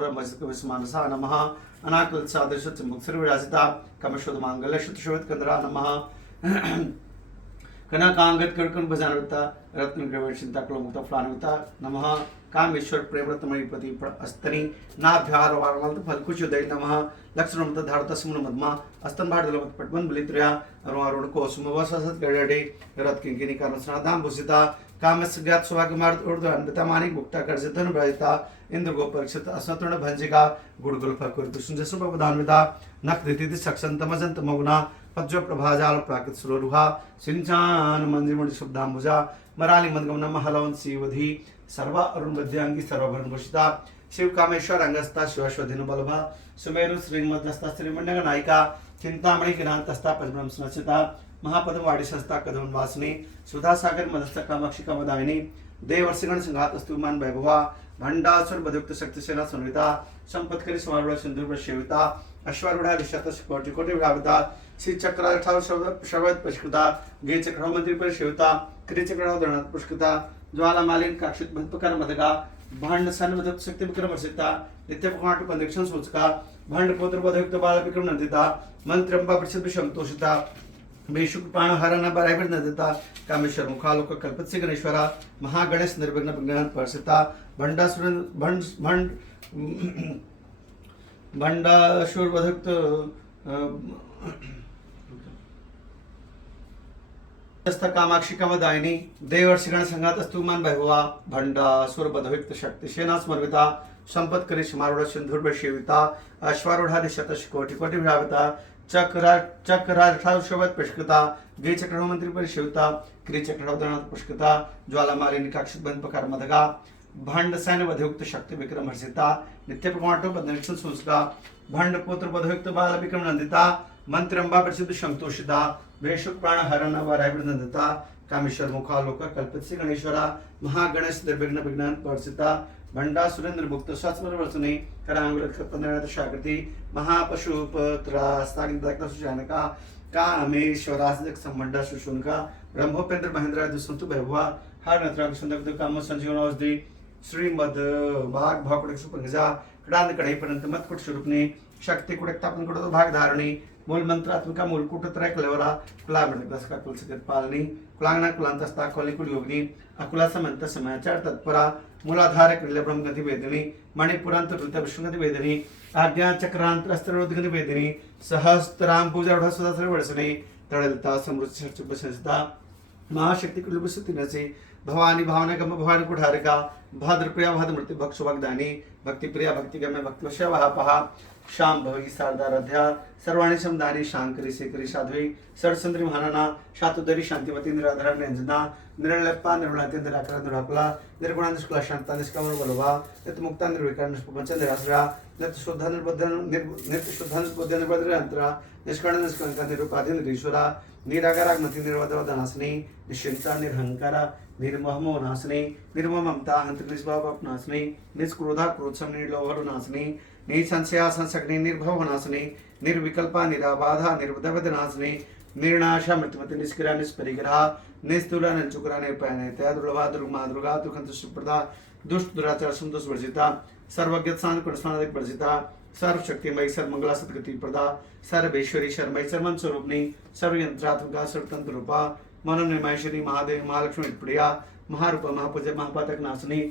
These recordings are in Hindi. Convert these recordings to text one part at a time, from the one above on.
मानसा नमः अनाकल सादृश मुक्तिर्विराजिता कमशोद मांगल्य शुद्धशोभित कंदरा नमः कनकांगत कड़कन भजानवता रत्न ग्रवण चिंता क्लोमुक्ता फलानवता नमः कामेश्वर प्रेमरत्नमणि पति अस्तनि नाभ्यार वारमल फलकुच उदय नमः लक्ष्मण धारत सुमन मदमा अस्तन भार दलमत पटमन बलित्रया अरुण अरुण को सुमवसत गडडे रत किंकिनी कर्मस्नादाम भूषिता कामस ज्ञात सौभाग्य मार्ग ऊर्ध्व अन्विता मानिक मुक्ता कर्जतन ब्राजिता इंद्र गोपरीक्षित असतुर्ण भंजिका गुड़गुल फकुर सुंजसु प्रदान्विता नख दिति सक्षंत मजंत मौना पज्व प्रभाजाल प्राकृत सुरोरुहा सिंचान मंजिमणि शुद्धांबुजा मराली मंदगमन महलवन शिवधि सर्वा अरुण मध्यांगी सर्वभरणभूषिता शिव कामेश्वर अंगस्ता शिवश्वधिन बलभा सुमेरु श्रीमदस्ता श्रीमंडल नायिका चिंतामणि किनांतस्ता पद्मम स्नचिता महापद्म वाड़ी संस्था कदम वासनी सुधा सागर मदस्थ कामाक्षी कामदायिनी देवर्षिगण संघात स्तुमान वैभवा भंडासुर बदुक्त शक्ति सेना संविता संपत्करी समारूढ़ सिंधु सेविता अश्वारूढ़ा ऋषत कोटि कोटि विभाविता श्री चक्राठाव शर्वत पुष्कृता गे चक्राव मंत्री पर सेविता क्रि चक्राव दरनाथ पुष्कृता ज्वाला मालिन काक्षित भंतपकर मदगा भांड सन बदुक्त शक्ति विक्रम वर्षिता नित्य पकवाट पंदक्षण सूचका भांड पोत्र बदुक्त बाल विक्रम नंदिता मंत्रंबा प्रसिद्ध संतोषिता बेशुक प्राण हरण बराबर नदिता कामेश्वर मुखालोक कल्पित से गणेश्वरा महागणेश निर्विघ्न विघ्न परसिता भंडासुर भंड भंडासुर वधुक्त कामाक्षी कामदायिनी देवर्षिगण संघात स्तुमान वैभवा भंडासुर वधुक्त शक्ति सेना स्मर्विता संपत करी समारूढ़ सिंधुर्भ सेविता अश्वारूढ़ा शतश कोटि कोटि विभाविता चक्राठाव शोभत पुष्कृता गे चक्राव मंत्री पर शिवता क्रि चक्राव दरनाथ पुष्कृता ज्वाला मालिनी काक्षित बंद पकार मदगा भंड सैन्य वधयुक्त शक्ति विक्रम हर्षिता नित्य प्रमाटो बदनिक्षण संस्का भंड पुत्र वधयुक्त बाल विक्रम नंदिता मंत्रंबा प्रसिद्ध संतोषिता वेशुक प्राण हरण वराय नंदिता कामेश्वर मुखालोक कल्पित से गणेश्वरा महागणेश निर्विघ्न विघ्न परसिता भंडा सुरेंद्र मुक्त सत्वर वर्षने करांगुल शाकृति महापशुपत्रास्तागिंदक्ता सुजानका कामेश्वरासजक संबंधा सुशुनका ब्रह्मोपेंद्र महेंद्र दुसंतु भैभवा हर नत्रांग संदग्ध काम संजीवन औषधि श्रीमद भाग भाकुड़क सुपंगजा कडांद कढ़ाई परंत मत कुट स्वरूपने शक्ति कुड़कतापन कुड़तो भाग धारणी मूल मंत्रात्मिका मूल कुटत्रय कलेवरा कुला मृदस्का कुल सकर पालनी कुलांगना कुलांतस्ता कोली कुल योगिनी अकुला समंत समाचार तत्परा मूलाधार क्रिया ब्रह्म गति वेदिनी मणिपुरांत ऋत विष्णुगति वेदिनी आज्ञा चक्रांत अस्त्रोद्गति वेदिनी सहस्त्राम पूजा उठा सुधा वर्षने तड़लता समृद्ध चुप संस्था महाशक्ति कुलुबसुति नसे भवानी भावना गम भवानी कुठारिका भाद्र प्रिया भाद्र मृत्यु भक्षु भगदानी भक्ति प्रिया भक्ति गम्य भक्तवश वहापहा शाम भवगी शारदाराध्या सर्वाणी समदानी शांकरी शेखरी साध्वी सरसुंदरी महानाना शातुदरी शांतिवती निराधरा निरंजना निरलप्पा निर्मलात्यंतराकरा दुराकुला निर्गुणा निष्कुला शांता निष्कामर बलवा नित्य मुक्ता निर्विकार निष्पंच निरासरा नित्य शुद्ध निर्बुद्ध नित्य शुद्ध निर्बुद्ध निर्बद्ध अंतरा निष्कर्ण निष्कलंका निरुपाधि निरीश्वरा निरागारागमति निर्वदवदनासनी निश्चिंता निर्हंकारा निर्मोहमो नासनी निर्ममता हंतक्लिस्भावनासनी निष्क्रोधा क्रोधसम निर्लोभो नासनी निसंशया संसग्नि निर्भव नासनी निर्विकल्पा निराबाधा निर्वदवदनासनी निर्नाशा मृत्युमति निष्क्रिया निष्परिग्रहा निस्तुला नंचुकरा निर्पयनैत्या दुर्लभा दुर्मा दुर्गा दुखंत सुप्रदा दुष्ट दुराचार संतोष वर्जिता सर्वज्ञ शांत कुणस्नादिक वर्जिता सर्वशक्तिमयी सर्वमंगला सद्गति प्रदा सर्वेश्वरी शर्मयी सर्वमन स्वरूपनी सर्वयंत्रात्मिका सर्वतंत्र रूपा मनोनिर्महेश्वरी महादेव महालक्ष्मी प्रिया महारूप महापूज्य महापातक नाशनी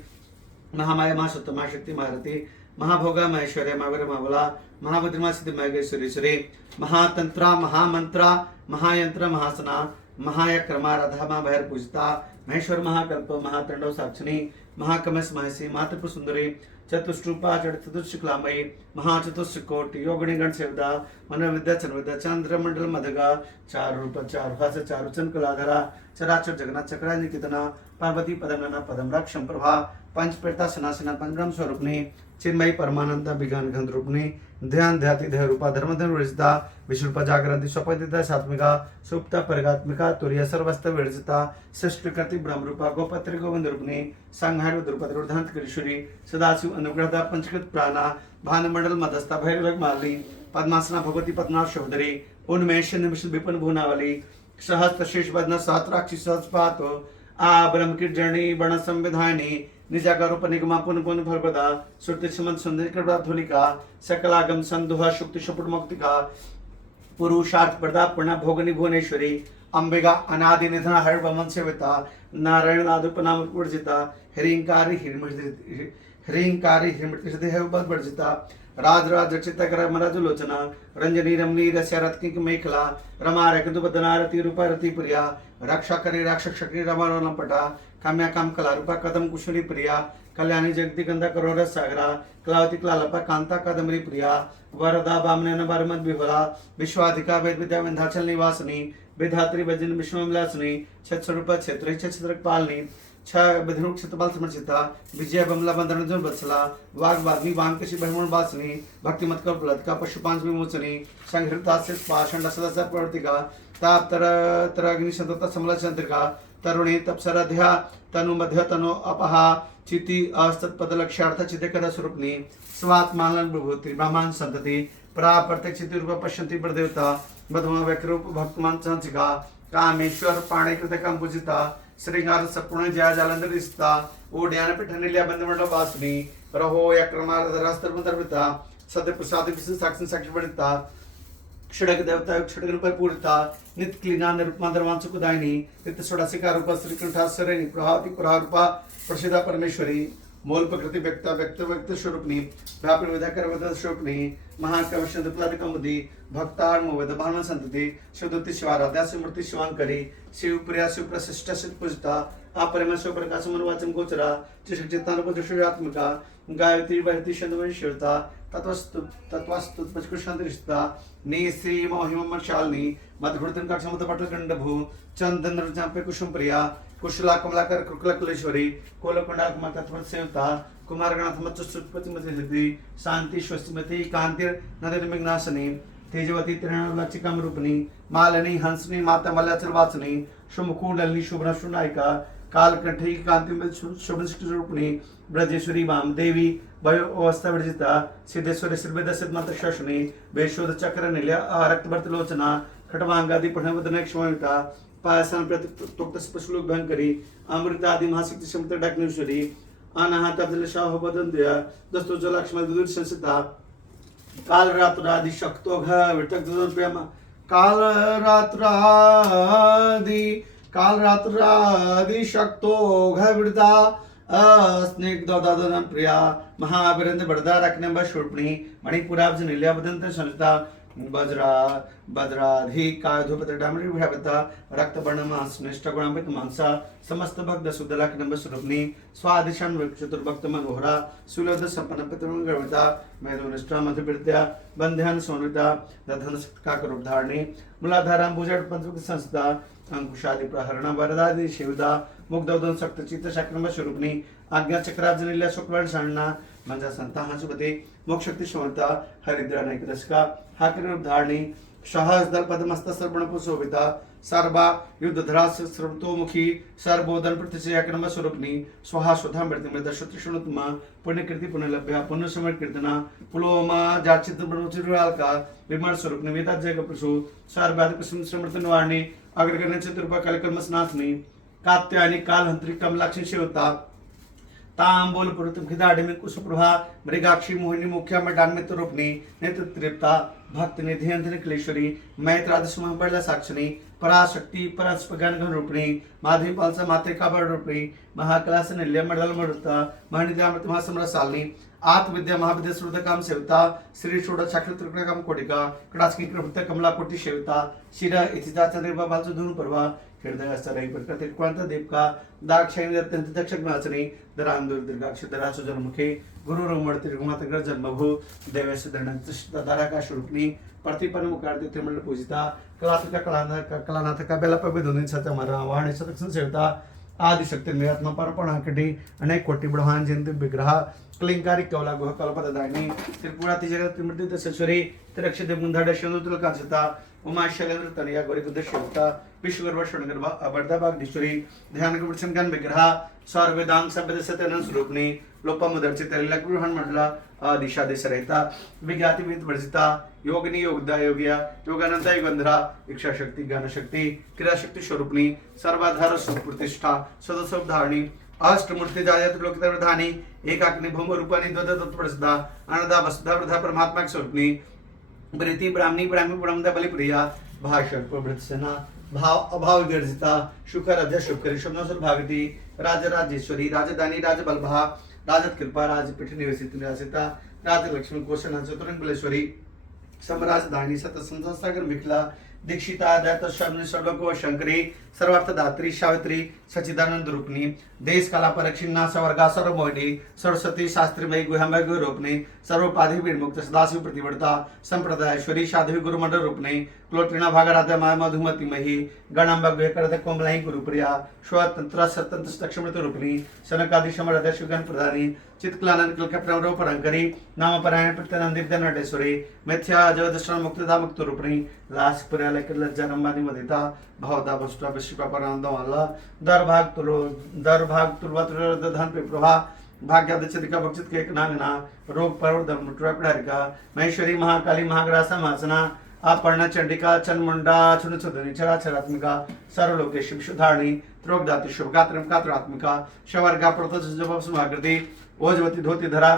महामाया महासत्व महाशक्ति महारती महाभोगा महेश्वर्य महावीर महाबला महाभद्रमा सिद्धि महेश्वरीश्वरी महातंत्रा महामंत्रा महायंत्र महासना महायक्रमा राधा महाभैर पूजिता महेश्वर महाकल्प महातंडव साक्षिणी महाकमस महसी महात्रिपुर सुंदरी चतुष्टूपा चतुष्शुक्लामयी महाचतुष्कोटि योगिनी गण सेवदा मनोविद्या चंद्रविद्या चंद्र मंडल मधगा चार रूप चार भाष चारु चंद्रकलाधरा चराचर जगन्नाथ चक्रांजि कितना पार्वती पदम पदम रक्षम प्रभा पंचपेटा सनासना पंचब्रह्म स्वरूपनी चिन्मयी परमानंद विज्ञान गंध रूपनी ध्यान ध्याति देह रूपा धर्मधर्म विरजिता विष्णुपा जागृति स्वपतिता सात्मिका सुप्त परिगात्मिका तुर्य सर्वस्त विरजिता सृष्टिकृति ब्रह्म रूपा गोपत्र गोविंद रूपनी संहार द्रुपद रुद्धांत कृष्णरी सदाशिव अनुग्रहता पंचकृत प्राणा भानुमंडल मदस्ता भैरव माली पद्मासना भगवती पद्मनाभ शोधरी उन्मेष निमिष विपिन भुनावली सहस्त्र शीर्ष बदन सहस्राक्षी सहस्पात आ ब्रह्म की जर्नी बण संविधानी निजागारोप निगमा पुन पुन फलप्रदा श्रुति समन्त सुंदर कृपा धुलिका सकलागम संदुहा शुक्ति शपुट मुक्तिका पुरुषार्थ प्रदा पूर्णा भोगनी भुवनेश्वरी अंबिका अनादि निधन हर बमन सेविता नारायण नादुपनाम वर्जिता ह्रींकारी हृदय वर्जिता राज राज रचिता कर मराजुलोचना रंजनी रमणी रस्य रत्निक मेखला रमा रकदु बदना रति रूपा रति प्रिया रक्षा करे रक्षक शक्ति रमा रोलम पटा काम्या काम कला रूपा कदम कुशली प्रिया कल्याणी जगति गंधा करोर सागरा कलावती कलालपा कांता कादम्बरी प्रिया वरदा बामन बारमद विभला विश्वाधिका वेद विद्या विंध्याचल निवासनी विधात्री भजन विश्वमलासनी छत स्वरूप क्षेत्र छत्र पालनी छ विधनुक क्षतपाल समर्चिता विजय बमला बंदन जुन वत्सला वाग वाग्मी वांकशी ब्रह्मण वासनी भक्ति मत कर बलत्का पशुपांच विमोचनी संहृता से पाषंड सदस्य प्रवर्तिका ताप तर तर अग्नि संतता समला चंद्रिका तरुणी तपसरध्या तनु मध्य तनु अपहा चिति अस्तत पद लक्ष्यार्थ चिते कदा स्वरूपनी स्वात्मानन विभूति ब्रह्मांड संतति परा प्रत्यक्ष रूप पश्यन्ति प्रदेवता मधुमा व्यक्रूप भक्तमान संचिका कामेश्वर पाणे कृत कंपूजिता श्रृंगार सपूर्ण जया जालंधर रिश्ता ओड्यान पिठनिल्या बंदमंडल वासनी रहो यक्रमार धरास्तर मंत्रविता सत्य प्रसाद विष्णु साक्षी साक्षी बड़िता क्षड़क देवता क्षड़क रूप पूर्णता नित्य क्लीना निरुपमा दरवांश कुदायनी नित्य षोडशिका रूप श्री कंठासरेणी प्रभावती प्रहारूपा प्रसिद्धा परमेश्वरी मूल प्रकृति व्यक्ता व्यक्त व्यक्त स्वरूपनी व्यापन विधा कर वद स्वरूपनी महाकव शब्द कमुदी भक्तार मोवद भावन संतति शिवदूति शिवाराध्या स्मृति शिवांकरी शिव प्रिया शिव प्रशिष्ट शिव पूजिता अपरमेश्वर प्रकाश मनवाचन गोचरा चित्तानुपदुषात्मिका गायत्री बहती शंदवंशिता तत्वस्तु तत्वस्तु पचकुशांतरिष्टा नी श्री महिमशालिनी मधुभृतन का क्षमता पटल गंडभू चंदन रचापे कुसुम प्रिया कुशला कमलाकर कृकला कुलेश्वरी कोलकुंडा कुमार तत्व सेवता कुमार गणाथ मच्च सुपति मति शांति स्वस्तिमति कांतिर नदन मिग्नासनी तेजवती त्रिणलचिकम रूपनी मालिनी हंसनी माता मल्याचल वासनी शुभकुंडलिनी शुभ्र शुनायिका कालकंठी कांति शुभ रूपनी ब्रजेश्वरी वाम देवी भयो अवस्था वर्जिता सिद्धेश्वरी श्रीवेद सिद्धमंत्र शशनी वेशोद चक्र निलय रक्तवर्त लोचना खटवांगादि पठनवदन क्षमता पायसन प्रतितोक्त स्पशलोक भयंकरी अमृतादि महाशक्ति समृत डाक्नेश्वरी अनाहत अब्दुल शाह बदंदया दस्तो जलाक्ष्मल दूर संसिता काल रात्रादि शक्तो घ वितक प्रेम काल रात्रादि शक्तो घ विरता स्निग्ध दादन प्रिया महावीरेंद्र बड़दा रखने बशुर्पणी मणिपुराब्ज निल्या बदंत संसिता वज्रा वज्राधिकाधुपत डामरी भवता रक्त वर्ण मांस निष्ठ गुणांबित मांसा समस्त भक्त सुदलाक नंबर स्वरूपनी स्वादिशान चतुर्भक्त मनोहरा सुलोध संपन्न पितृ गर्भिता मेरु निष्ठा मध्य विद्या बंध्यान सोनिता दधन काक रूप धारणी मूलाधाराम भुजट पंचमुख संस्था अंकुशादि प्रहरण वरदादि शिवदा मुग्धोदन शक्त चित्त शक्रम स्वरूपनी आज्ञा चक्राब्जनिल्या शुक्वर्ण सारणा मंजा संता हंसपति मोक्ष शक्ति समर्था हरिद्रा नैकदशका हाकिर रूप धारणी सहज दल पद्मस्त सर्वण पुशोभिता सर्वा युद्धधरास सर्वतोमुखी सर्वोदन प्रतिचय क्रम स्वरूपनी स्वाहा स्वधा मृत्यु मृत शत्रु शुणुतमा पुण्यकृति पुण्यलभ्या पुण्य समय कीर्तना पुलोमा जाचित ब्रह्मचिरालका विमल स्वरूप निवेदा जय प्रसु सर्वादि कुसुम समृत निवारणी अग्रगण चतुर्भा कलकर्मस्नाथनी कात्यायनी कालहंत्री कमलाक्षी शिवता तांबूल पुरुतम खिदाडिमी कुशप्रभा मृगाक्षी मोहिनी मुख्या मडान्मित रूपनी नेत्र तृप्ता भक्त निधि अंधन क्लेश्वरी मैत्रादशम बड़ला साक्षिणी पराशक्ति परस्पगन घन रूपणी माधवी पालसा मातृका बड़ रूपणी महाकलास निल्य मंडल मरुता महनिद्यामृत महासमरसालिनी आत्मविद्या महाविद्या श्रुत काम सेवता श्री षोड़ चक्र त्रिकुण काम कोटिका कड़ास्की प्रभुत कमला कोटि सेवता शिरा इतिता चंद्रबा बालसु धुन प्रभा हृदय स्तरई प्रकृति क्वांत दीपका दाक्षायणी अत्यंत दक्षक नाचनी दरांदुर दीर्घाक्ष दरासु जन्मुखे गुरु रोमण तिरुमात ग्रह जन्मभू देवेश दराका स्वरूपनी प्रतिपन मुखार्दि त्रिमंडल पूजिता कलात्मक कलानाथ का बेला पबे दोनी सचा मरा वाणी सदक्षण सेवता आदिशक्ति निरात्मा परपण कटी अनेक कोटि ब्रह्मांड जयंती विग्रह क्लिंकारी कवला गुह कल्पदायिनी त्रिपुरा तिजगत त्रिमूर्ति तस्वरी तिरक्षित मुंधाड शंदुतुल कांचता उमा शैलेंद्र तनया गौरी कुदश्यवता विश्वगर्भ शरणगर्भ अबर्धाभागधीश्वरी ध्यान गुण विग्रह सर्वेदांग शब्द सत्यनंद स्वरूपनी लोपमुदर्चित लक्ष्मण मंडला दिशा देश रहता विज्ञाति विद वर्जिता योगिनी योगदा योगिया योगानंदा युगंधरा इच्छा शक्ति ज्ञान शक्ति क्रिया शक्ति स्वरूपनी सर्वाधार सुप्रतिष्ठा सदस्व धारणी अष्टमूर्ति जायत लोकितवधानी एकाग्नि भूम रूपानी द्वदत्तप्रसदा अनदा वसुधा वृद्धा परमात्मा स्वरूपनी प्रीति ब्राह्मणी ब्राह्मी ब्रह्मदा बलि प्रिया भाषण प्रवृत्सना भाव अभाव गर्जिता शुकर अध्य शुकर शब्दों भागती राज राजेश्वरी राजधानी राज बलभा राजत कृपा राजपीठ निवसित निवासिता राज लक्ष्मी कोशन चतुरंगलेश्वरी समराजधानी सत संसागर विकला दीक्षिता दैत शब्द सर्वको शंकरी सर्वार्थ दात्री सावित्री सचिदानंद रूपनी देश कला परिक्षिणा सवर्गा सर्वमोहिनी सरस्वती शास्त्री मई गुहमय गुरु रूपनी सर्वोपाधि विमुक्त सदाशिव प्रतिवर्ता संप्रदायश्वरी साध्वी गुरुमंडल रूपनी क्लोत्रिणा भागराध्य माय मधुमती मही गणांबा गुहकर कोमलही गुरुप्रिया स्वतंत्र स्वतंत्र सक्षमृत रूपनी सनकादि समरथ शिवगन प्रधानी चित्कलानंद कलकप्रमरो परंकरी नाम परायण प्रत्यानंद दिव्य नटेश्वरी मिथ्या जगदर्शन मुक्तदा मुक्त रूपनी लास पुर्यालय लज्जा रंबानी मदिता भवदा वस्तुता विश्व परानंद वाला दरभाग तुलवत्र धन पे प्रभा भाग्यादिका भक्षित के नांगना रोग पर्व धर्म टुरापिका महेश्वरी महाकाली महाग्रासा महासना अपर्ण चंडिका चन्मुंडा चुनचुदनी चराचरात्मिका सर्वलोकेश विशुद्धारणी त्रोगदाति शुभगात्रम कात्रात्मिका शवर्गा प्रतोजवप समाकृति ओजवती धोती धरा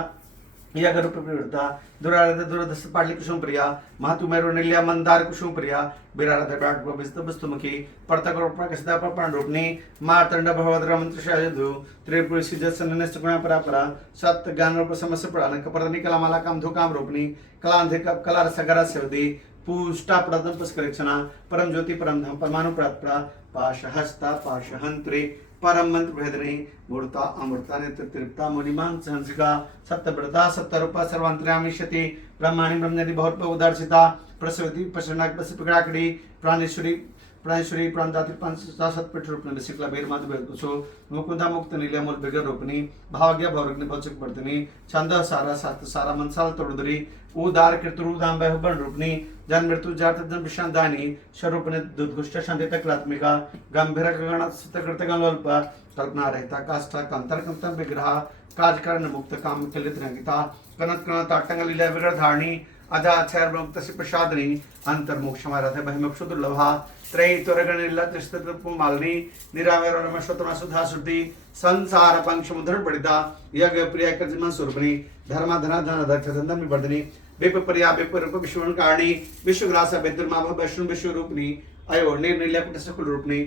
यह रूप प्रवृत्ता दुराराध दुरदस पाटली कुसुम प्रिया मातु मेरु निल्या मंदार कुसुम प्रिया बिराराध डाट प्रविष्ट वस्तुमुखी पर्तकर प्रकसिता प्रपाण रूपनी मार्तंड भगवद्र मंत्र शायधु त्रिपुरी सिजत सन्नस्त गुण परापरा सत्य ज्ञान रूप समस्य प्रदान कपर्दनी कलामाला काम धुकाम रूपनी कलांधिक कला सगरा सेवदी पुष्टा प्रदम पुष्करिक्षणा परम ज्योति परम धाम परमाणु प्राप्रा पाश हस्ता पाश हंत्री परम मंत्र भेदनी मूर्ता अमृता नेत्र तृप्ता मुनिमान सहंसिका सत्यव्रता सत्यरूपा सर्वांतर्यामिष्यति ब्रह्माणि ब्रह्मजनि बहुत उदारसिता प्रसवती पशनाक पसिपकड़ाकड़ी प्राणेश्वरी प्राणदात्री सतपीठ रूपनी शिकला बेर माधु बेरकुसो मुकुंदा मुक्त नील्या मूल बिगर रूपनी भाग्य भवरग्नि भौचक वर्तनी छंद सारा शास्त्र सारा मनसाल तोड़ुदरी उदार कीर्तुरुदाम बहुबन रूपनी जन मृत्यु जात जन विषादानी स्वरूपने दुर्गुष्ट शांति कलात्मिका गंभीर गण सत्यकृत गणल्प कल्पना रहता काष्ठा कंतर कंतर विग्रह कार्यकरण मुक्त काम कलित रंगिता कनत कनत आटंग लीला विग्रह धारणी अजा अक्षर ब्रह्म तस्य प्रसादनी अंतर्मोक्ष मारथ बहिमोक्ष दुर्लभा त्रय त्वरगण निलत मालनी निरावर रमश्वतमा सुधा श्रुति संसार पंक्ष मुद्र पड़िता यज्ञ प्रिय कर्जमा स्वरूपनी धर्मा धना धन दक्ष धंधन विवर्धनी विपपर्या विपरूप विश्वण कारणी विश्वग्रास विद्रुमा वैष्णु विश्व रूपनी अयो निर्निलय पुटसकुल रूपनी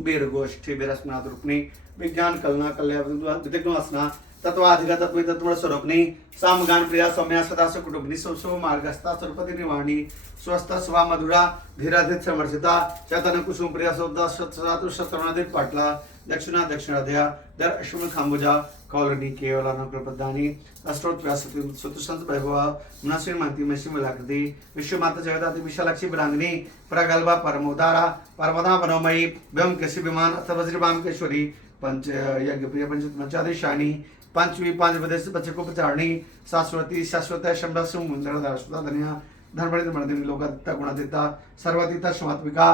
वीर गोष्ठी विरसनाथ रूपनी विज्ञान कलना कल्याण विद्वासना तत्वाधिगत तत्व स्वरूपनी सामगान प्रिया सौम्या सदा कुटुंबनी सो मार्गस्था स्वरूपति निवाणी स्वस्थ स्वा मधुरा धीराधित समर्थिता चैतन्य कुसुम प्रिया सौदा सत्सातु शतरणाधित पाटला दक्षिणा दक्षिणाध्या दर अश्विन खांबुजा कौलनी केवलान कृपदानी अष्टोत व्यासति सतुसंत वैभव मुनासिर मांति मेषि मिलाकृति विश्वमाता जगदाति विशालाक्षी ब्रांगनी प्रगल्भा परमोदारा परमदा मनोमयी व्यम केसी विमान अथ वज्रवाम केश्वरी पंच यज्ञ प्रिय पंचादेशानी पंचवी पांच प्रदेश बच्चे को प्रचारणी शाश्वती शाश्वत शंभा सिंह मुंदर दासुता धनिया धर्मणि धर्मदिनी लोकादिता गुणादिता सर्वादिता स्वात्मिका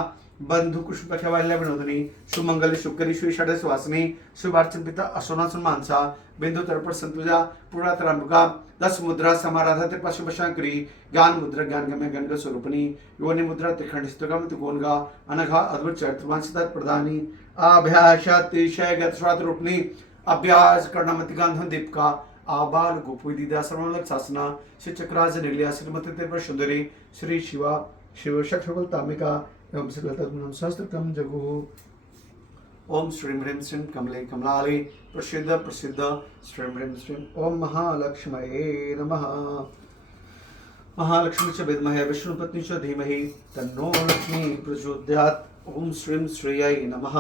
बंधु कुशुपख्य वाल्य विनोदनी सुमंगली शुक्री श्री षड सुवासिनी शुभार्चन पिता अशोना सुनमानसा बिंदु तर्पण संतुजा पूर्णा त्रंबका दस मुद्रा समाराधा त्रिपा शुभ शंकरी ज्ञान मुद्रा ज्ञान गम्य गंग स्वरूपनी योनि मुद्रा त्रिखंड स्तुगम त्रिकोणगा अनघा अद्भुत चरित्रवांशिता प्रदानी अभ्यासातिशय गतस्वात रूपनी अभ्यास कर्णमति गांधन दीपका आबाल गोपुदीदा सर्वलक शासना श्री चक्राज निलया श्रीमती त्रिपुर सुंदरी श्री शिवा शिव शक्तिबल तामिका एवं सकलतम सहस्त्रकम जगु ओम श्रीं ह्रीं श्रीं कमले कमलाले प्रसिद्ध प्रसिद्ध श्रीं ह्रीं श्रीं ओम महालक्ष्मये नमः महालक्ष्मी च विद्महे विष्णुपत्नी च धीमहि तन्नो लक्ष्मी प्रचोदयात् ओम श्रीं श्रीयै नमः।